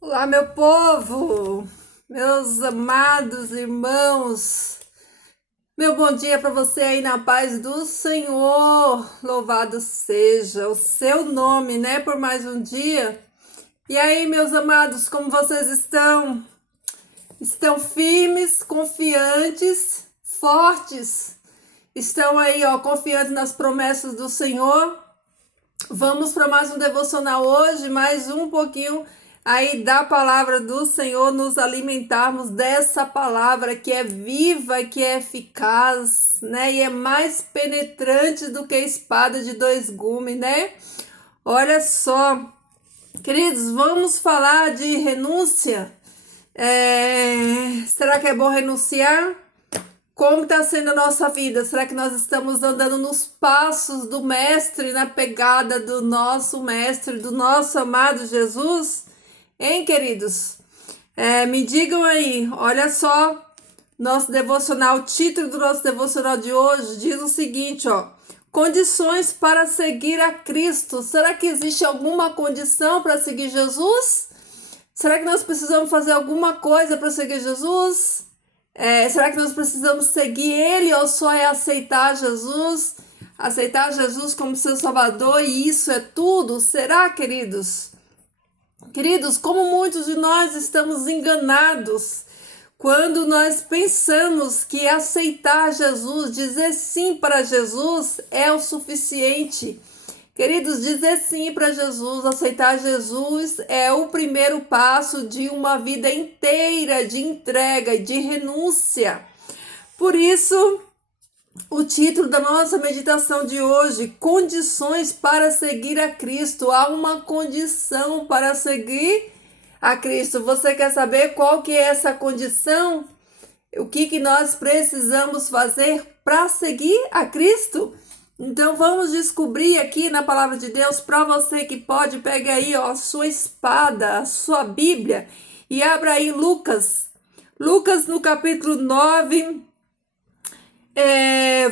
Olá, meu povo, meus amados irmãos, meu bom dia para você aí na paz do Senhor. Louvado seja o seu nome, né, por mais um dia. E aí, meus amados, como vocês estão? Estão firmes, confiantes, fortes? Estão aí, ó, confiantes nas promessas do Senhor? Vamos para mais um devocional hoje, mais um pouquinho aí da palavra do Senhor, nos alimentarmos dessa palavra que é viva, que é eficaz, né? E é mais penetrante do que a espada de dois gumes, né? Olha só, queridos, vamos falar de renúncia. Será que é bom renunciar? Como está sendo a nossa vida? Será que nós estamos andando nos passos do Mestre, na pegada do nosso Mestre, do nosso amado Jesus? Hein, queridos? Me digam aí, olha só, nosso devocional, o título do nosso devocional de hoje diz o seguinte, ó. Condições para seguir a Cristo. Será que existe alguma condição para seguir Jesus? Será que nós precisamos fazer alguma coisa para seguir Jesus? Será que nós precisamos seguir Ele ou só é aceitar Jesus? Aceitar Jesus como seu Salvador e isso é tudo? Será, queridos? Queridos, como muitos de nós estamos enganados quando nós pensamos que aceitar Jesus, dizer sim para Jesus é o suficiente. Queridos, dizer sim para Jesus, aceitar Jesus é o primeiro passo de uma vida inteira de entrega e de renúncia. Por isso, o título da nossa meditação de hoje, condições para seguir a Cristo. Há uma condição para seguir a Cristo. Você quer saber qual que é essa condição? O que nós precisamos fazer para seguir a Cristo? Então vamos descobrir aqui na palavra de Deus. Para você que pode, pegue aí, ó, a sua espada, a sua Bíblia e abra aí Lucas. Lucas no capítulo 9,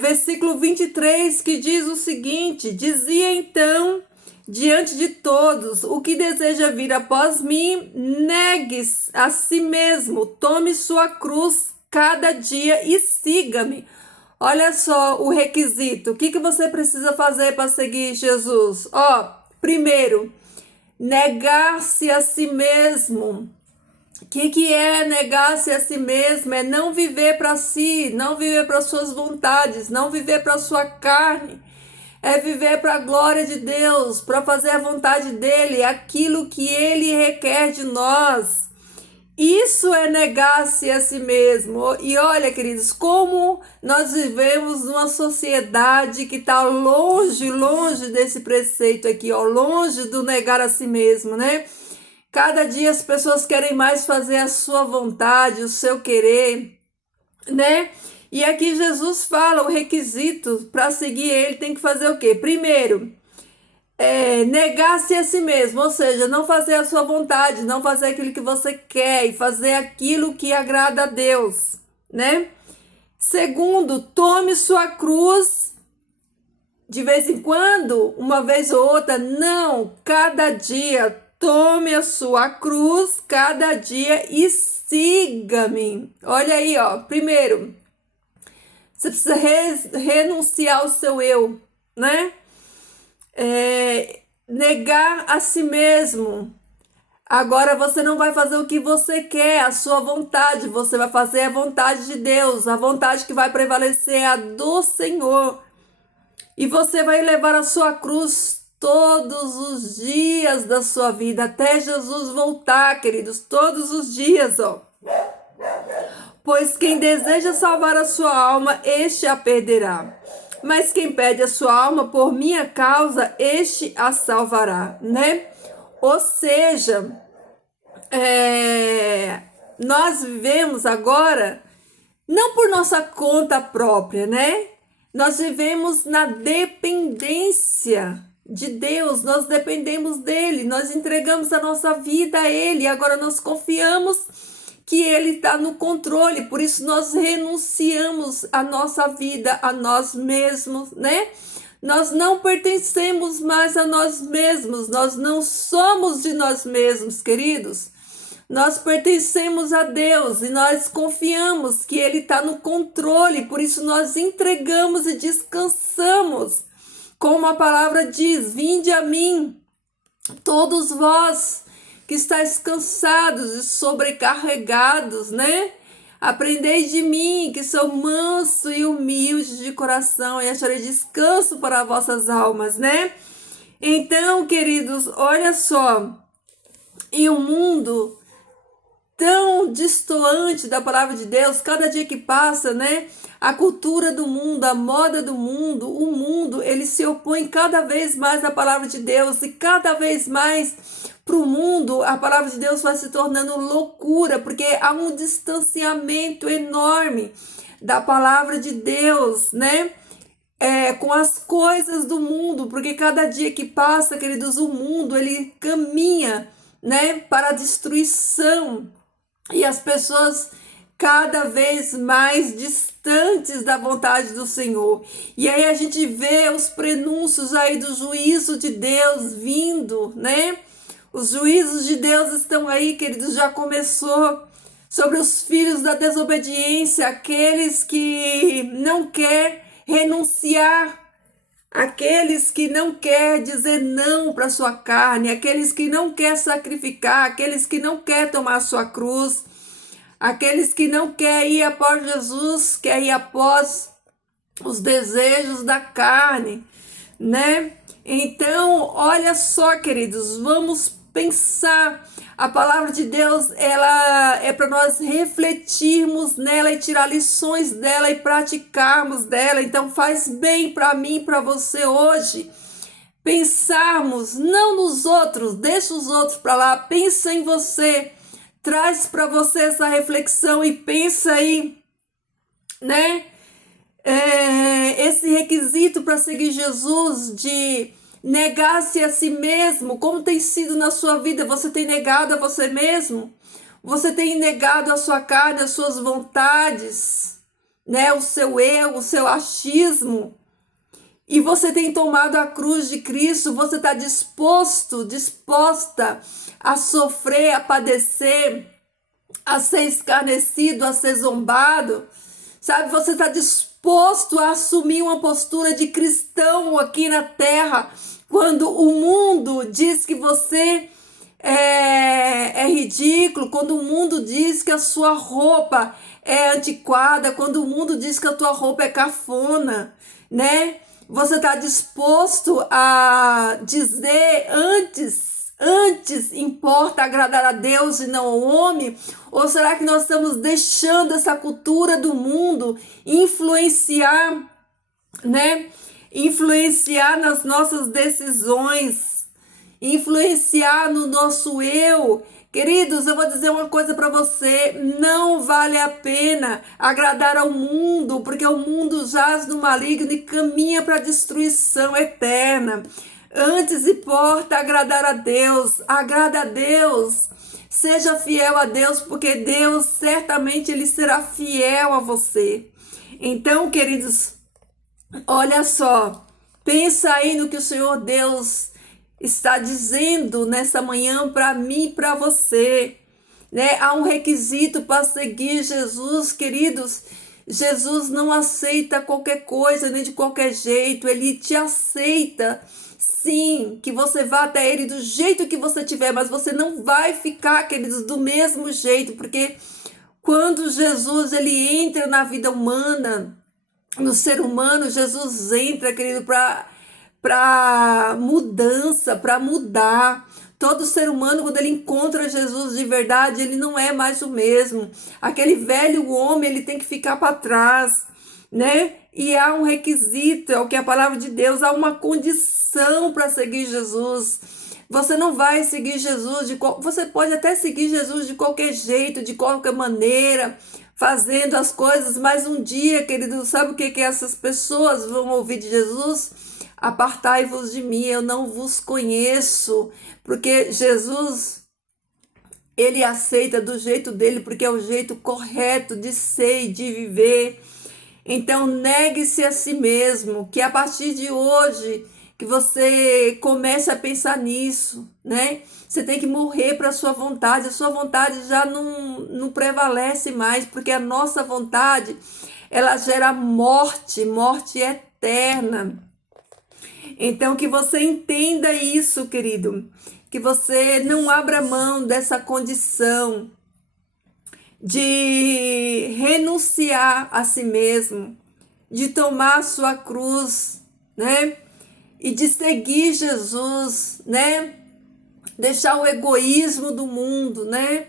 versículo 23, que diz o seguinte: dizia então diante de todos: o que deseja vir após mim, negue a si mesmo, tome sua cruz cada dia e siga-me. Olha só o requisito. O que você precisa fazer para seguir Jesus? Ó, primeiro, negar-se a si mesmo. O que é negar-se a si mesmo? É não viver para si, não viver para suas vontades, não viver para sua carne. É viver para a glória de Deus, para fazer a vontade dele, aquilo que ele requer de nós. Isso é negar-se a si mesmo. E olha, queridos, como nós vivemos numa sociedade que está longe, longe desse preceito aqui, ó, longe do negar a si mesmo, né? Cada dia as pessoas querem mais fazer a sua vontade, o seu querer, né? E aqui Jesus fala o requisito para seguir ele tem que fazer o quê? Primeiro, negar-se a si mesmo, ou seja, não fazer a sua vontade, não fazer aquilo que você quer e fazer aquilo que agrada a Deus, né? Segundo, tome sua cruz de vez em quando, uma vez ou outra, não, cada dia, tome a sua cruz cada dia e siga-me. Olha aí, ó, primeiro, você precisa renunciar ao seu eu, né? Negar a si mesmo. Agora você não vai fazer o que você quer, a sua vontade, você vai fazer a vontade de Deus, a vontade que vai prevalecer, a do Senhor. E você vai levar a sua cruz todos os dias da sua vida, até Jesus voltar, queridos, todos os dias, ó. Pois quem deseja salvar a sua alma, este a perderá. Mas quem perde a sua alma por minha causa, este a salvará, né? Ou seja, nós vivemos agora não por nossa conta própria, né? Nós vivemos na dependência de Deus, nós dependemos dele, nós entregamos a nossa vida a ele, e agora nós confiamos que ele está no controle, por isso nós renunciamos a nossa vida a nós mesmos, né? Nós não pertencemos mais a nós mesmos, nós não somos de nós mesmos, queridos. Nós pertencemos a Deus e nós confiamos que Ele está no controle, por isso nós entregamos e descansamos. Como a palavra diz: vinde a mim, todos vós que estáis cansados e sobrecarregados, né? Aprendei de mim, que sou manso e humilde de coração, e acharei descanso para vossas almas, né? Então, queridos, olha só, em um mundo tão distoante da palavra de Deus, cada dia que passa, né? A cultura do mundo, a moda do mundo, o mundo, ele se opõe cada vez mais à palavra de Deus, e cada vez mais para o mundo a palavra de Deus vai se tornando loucura, porque há um distanciamento enorme da palavra de Deus, né? Com as coisas do mundo, porque cada dia que passa, queridos, o mundo ele caminha, né, para a destruição. E as pessoas cada vez mais distantes da vontade do Senhor. E aí a gente vê os prenúncios aí do juízo de Deus vindo, né? Os juízos de Deus estão aí, queridos, já começou sobre os filhos da desobediência, aqueles que não querem renunciar, aqueles que não querem dizer não para sua carne, aqueles que não querem sacrificar, aqueles que não querem tomar sua cruz, aqueles que não querem ir após Jesus, querem ir após os desejos da carne, né? Então, olha só, queridos, vamos pensar. A palavra de Deus, ela é para nós refletirmos nela e tirar lições dela e praticarmos dela. Então faz bem para mim e para você hoje pensarmos não nos outros, deixa os outros para lá, pensa em você, traz para você essa reflexão e pensa aí, né? Esse requisito para seguir Jesus de negar-se a si mesmo, como tem sido na sua vida? Você tem negado a você mesmo? Você tem negado a sua carne, as suas vontades, né? O seu eu, o seu achismo? E você tem tomado a cruz de Cristo? Você está disposta a sofrer, a padecer, a ser escarnecido, a ser zombado? Sabe, você está disposto a assumir uma postura de cristão aqui na terra, quando o mundo diz que você é ridículo, quando o mundo diz que a sua roupa é antiquada, quando o mundo diz que a tua roupa é cafona, né? Você está disposto a dizer antes importa agradar a Deus e não ao homem? Ou será que nós estamos deixando essa cultura do mundo influenciar, né? Influenciar nas nossas decisões, influenciar no nosso eu? Queridos, eu vou dizer uma coisa para você: não vale a pena agradar ao mundo, porque o mundo jaz no maligno e caminha para a destruição eterna. Antes importa agradar a Deus, agrada a Deus, seja fiel a Deus, porque Deus certamente Ele será fiel a você. Então, queridos, olha só, pensa aí no que o Senhor Deus está dizendo nessa manhã para mim e para você, né? Há um requisito para seguir Jesus, queridos. Jesus não aceita qualquer coisa, nem de qualquer jeito. Ele te aceita, sim, que você vá até Ele do jeito que você tiver, mas você não vai ficar, queridos, do mesmo jeito, porque quando Jesus ele entra na vida humana, no ser humano, Jesus entra, querido, para mudança, para mudar. Todo ser humano, quando ele encontra Jesus de verdade, ele não é mais o mesmo. Aquele velho homem, ele tem que ficar para trás, né? E há um requisito, é o que a palavra de Deus, há uma condição para seguir Jesus. Você não vai seguir Jesus você pode até seguir Jesus de qualquer jeito, de qualquer maneira, fazendo as coisas, mas um dia, querido, sabe o que essas pessoas vão ouvir de Jesus? Apartai-vos de mim, eu não vos conheço, porque Jesus, ele aceita do jeito dele, porque é o jeito correto de ser e de viver. Então, negue-se a si mesmo, que a partir de hoje, que você comece a pensar nisso, né? Você tem que morrer para a sua vontade já não prevalece mais, porque a nossa vontade, ela gera morte, morte eterna. Então, que você entenda isso, querido, que você não abra mão dessa condição de renunciar a si mesmo, de tomar a sua cruz, né? E de seguir Jesus, né? Deixar o egoísmo do mundo, né?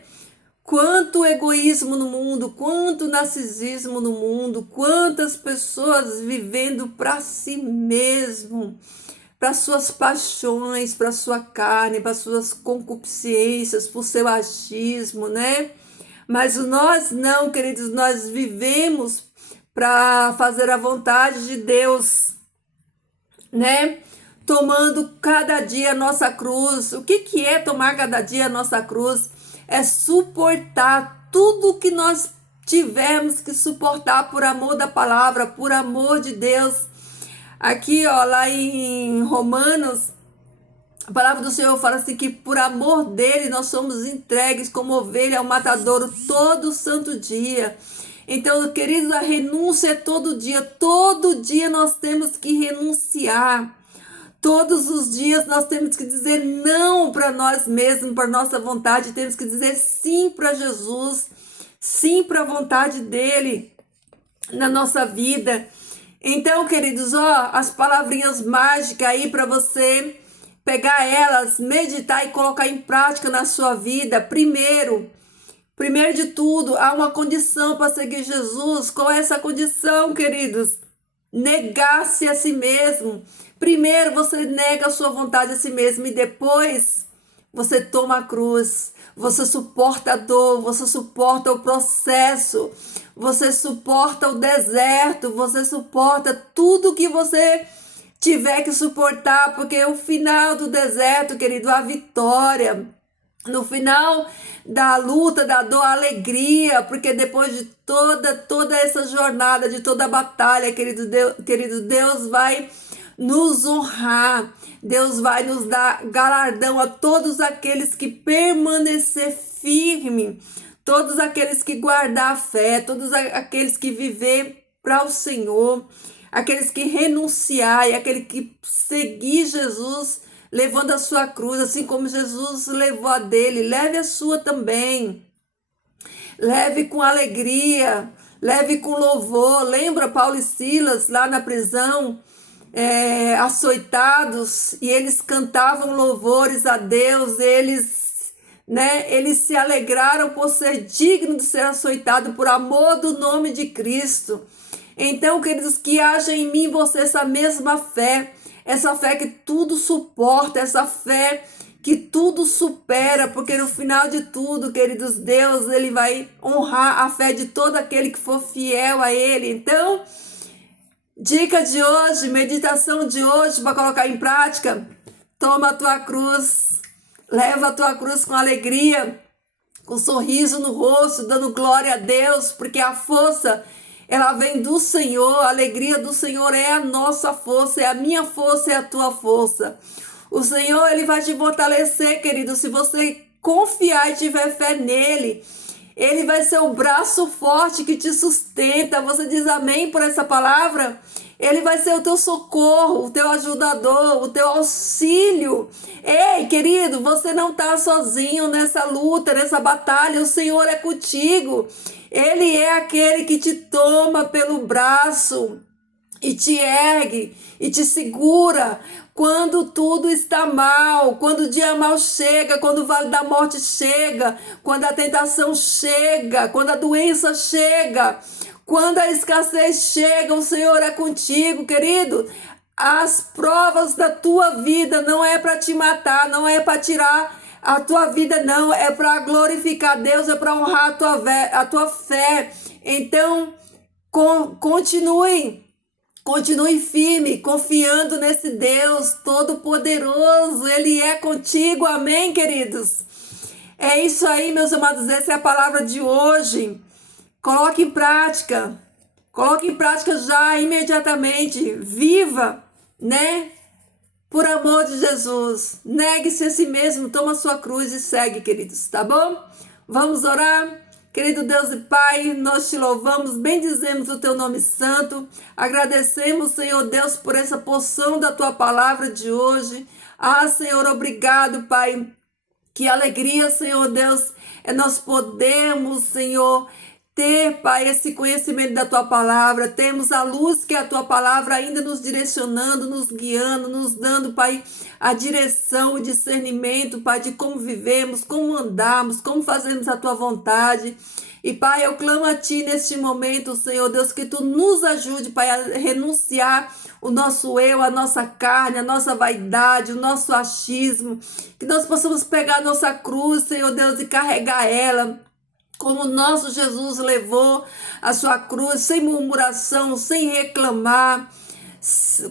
Quanto egoísmo no mundo, quanto narcisismo no mundo, quantas pessoas vivendo para si mesmo, para suas paixões, para sua carne, para suas concupiscências, por seu achismo, né? Mas nós não, queridos, nós vivemos para fazer a vontade de Deus, né? Tomando cada dia a nossa cruz. O que é tomar cada dia a nossa cruz? É suportar tudo que nós tivemos que suportar por amor da palavra, por amor de Deus. Aqui, ó, lá em Romanos, a palavra do Senhor fala assim que por amor dele nós somos entregues como ovelha ao matadouro todo santo dia. Então, queridos, a renúncia é todo dia nós temos que renunciar. Todos os dias nós temos que dizer não para nós mesmos, para nossa vontade, temos que dizer sim para Jesus, sim para a vontade dele na nossa vida. Então, queridos, ó, as palavrinhas mágicas aí para você pegar elas, meditar e colocar em prática na sua vida. Primeiro de tudo, há uma condição para seguir Jesus. Qual é essa condição, queridos? Negar-se a si mesmo. Primeiro você nega a sua vontade a si mesmo e depois você toma a cruz. Você suporta a dor, você suporta o processo, você suporta o deserto, você suporta tudo que você tiver que suportar, porque o final do deserto, querido, a vitória. No final da luta, da dor, a alegria, porque depois de toda essa jornada, de toda a batalha, querido, Deus vai nos honrar, Deus vai nos dar galardão a todos aqueles que permanecer firme, todos aqueles que guardar a fé, todos aqueles que viver para o Senhor, aqueles que renunciar e aquele que seguir Jesus, levando a sua cruz, assim como Jesus levou a dele, leve a sua também. Leve com alegria, leve com louvor. Lembra Paulo e Silas lá na prisão, açoitados, e eles cantavam louvores a Deus, eles se alegraram por ser digno de ser açoitado por amor do nome de Cristo. Então, queridos, que haja em mim você essa mesma fé, essa fé que tudo suporta, essa fé que tudo supera, porque no final de tudo, queridos, Deus, ele vai honrar a fé de todo aquele que for fiel a ele. Então, dica de hoje, meditação de hoje para colocar em prática: toma a tua cruz, leva a tua cruz com alegria, com um sorriso no rosto, dando glória a Deus, porque a força, ela vem do Senhor, a alegria do Senhor é a nossa força, é a minha força, é a tua força. O Senhor, ele vai te fortalecer, querido, se você confiar e tiver fé nele. Ele vai ser o braço forte que te sustenta. Você diz amém por essa palavra? Ele vai ser o teu socorro, o teu ajudador, o teu auxílio. Ei, querido, você não está sozinho nessa luta, nessa batalha. O Senhor é contigo. Ele é aquele que te toma pelo braço e te ergue e te segura quando tudo está mal, quando o dia mal chega, quando o vale da morte chega, quando a tentação chega, quando a doença chega, quando a escassez chega. O Senhor é contigo, querido. As provas da tua vida não é para te matar, não é para tirar a tua vida, não, é para glorificar Deus, é para honrar a tua fé. Então, continue firme, confiando nesse Deus Todo-Poderoso. Ele é contigo, amém, queridos? É isso aí, meus amados, essa é a palavra de hoje. Coloque em prática já imediatamente, viva, né? Por amor de Jesus, negue-se a si mesmo, toma sua cruz e segue, queridos, tá bom? Vamos orar? Querido Deus e Pai, nós te louvamos, bendizemos o teu nome santo, agradecemos, Senhor Deus, por essa porção da tua palavra de hoje. Ah, Senhor, obrigado, Pai. Que alegria, Senhor Deus, é nós podemos, Senhor, ter, Pai, esse conhecimento da Tua palavra. Temos a luz que é a Tua palavra ainda nos direcionando, nos guiando, nos dando, Pai, a direção, o discernimento, Pai, de como vivemos, como andamos, como fazemos a Tua vontade. E, Pai, eu clamo a Ti neste momento, Senhor Deus, que Tu nos ajude, Pai, a renunciar o nosso eu, a nossa carne, a nossa vaidade, o nosso achismo, que nós possamos pegar a nossa cruz, Senhor Deus, e carregar ela, como o nosso Jesus levou a sua cruz, sem murmuração, sem reclamar.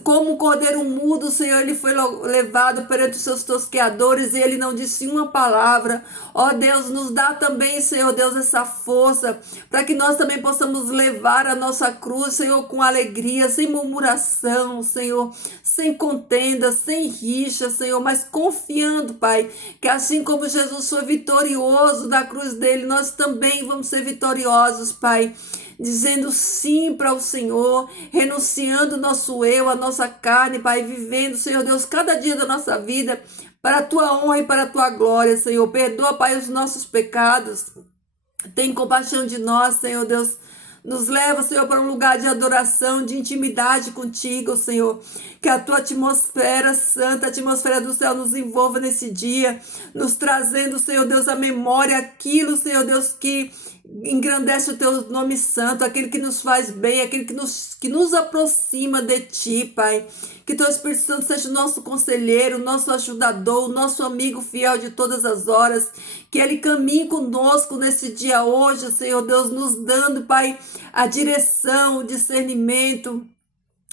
Como um cordeiro mudo, Senhor, ele foi levado perante os seus tosqueadores e ele não disse uma palavra. Ó Deus, nos dá também, Senhor Deus, essa força para que nós também possamos levar a nossa cruz, Senhor, com alegria, sem murmuração, Senhor, sem contenda, sem rixa, Senhor, mas confiando, Pai, que assim como Jesus foi vitorioso da cruz dele, nós também vamos ser vitoriosos, Pai, dizendo sim para o Senhor, renunciando o nosso eu, a nossa carne, Pai, vivendo, Senhor Deus, cada dia da nossa vida para a Tua honra e para a Tua glória, Senhor. Perdoa, Pai, os nossos pecados. Tem compaixão de nós, Senhor Deus. Nos leva, Senhor, para um lugar de adoração, de intimidade contigo, Senhor. Que a Tua atmosfera santa, a atmosfera do céu nos envolva nesse dia, nos trazendo, Senhor Deus, a memória, aquilo, Senhor Deus, que engrandece o Teu nome santo, aquele que nos faz bem, aquele que nos aproxima de Ti, Pai. Que Teu Espírito Santo seja o nosso conselheiro, nosso ajudador, o nosso amigo fiel de todas as horas. Que Ele caminhe conosco nesse dia hoje, Senhor Deus, nos dando, Pai, a direção, o discernimento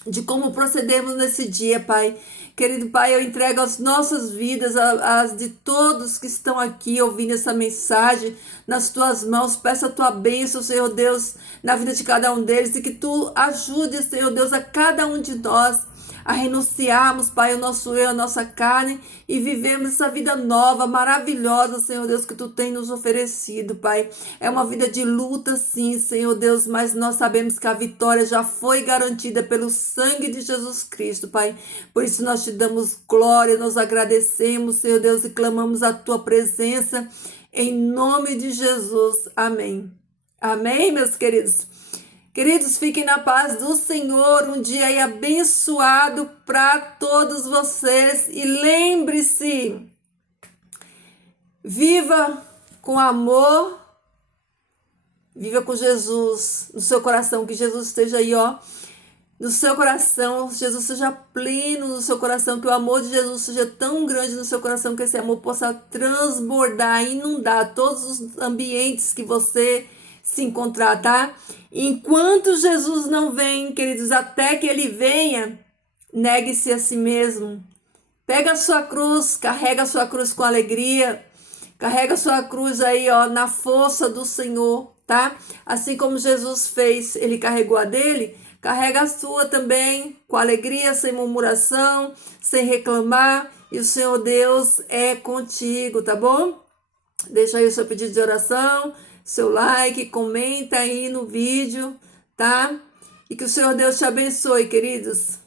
de como procedermos nesse dia, Pai. Querido Pai, eu entrego as nossas vidas, as de todos que estão aqui ouvindo essa mensagem, nas Tuas mãos. Peço a Tua bênção, Senhor Deus, na vida de cada um deles, e que Tu ajude, Senhor Deus, a cada um de nós a renunciarmos, Pai, o nosso eu, a nossa carne, e vivemos essa vida nova, maravilhosa, Senhor Deus, que Tu tem nos oferecido, Pai. É uma vida de luta, sim, Senhor Deus, mas nós sabemos que a vitória já foi garantida pelo sangue de Jesus Cristo, Pai. Por isso nós Te damos glória, nós agradecemos, Senhor Deus, e clamamos a Tua presença, em nome de Jesus. Amém. Amém, meus queridos? Queridos, fiquem na paz do Senhor, um dia aí abençoado para todos vocês. E lembre-se, viva com amor, viva com Jesus no seu coração, que Jesus esteja aí, ó, no seu coração, Jesus seja pleno no seu coração, que o amor de Jesus seja tão grande no seu coração, que esse amor possa transbordar, inundar todos os ambientes que você se encontrar, tá? Enquanto Jesus não vem, queridos, até que Ele venha, negue-se a si mesmo. Pega a sua cruz, carrega a sua cruz com alegria, carrega a sua cruz aí, ó, na força do Senhor, tá? Assim como Jesus fez, Ele carregou a dele, carrega a sua também, com alegria, sem murmuração, sem reclamar, e o Senhor Deus é contigo, tá bom? Deixa aí o seu pedido de oração, seu like, comenta aí no vídeo, tá? E que o Senhor Deus te abençoe, queridos.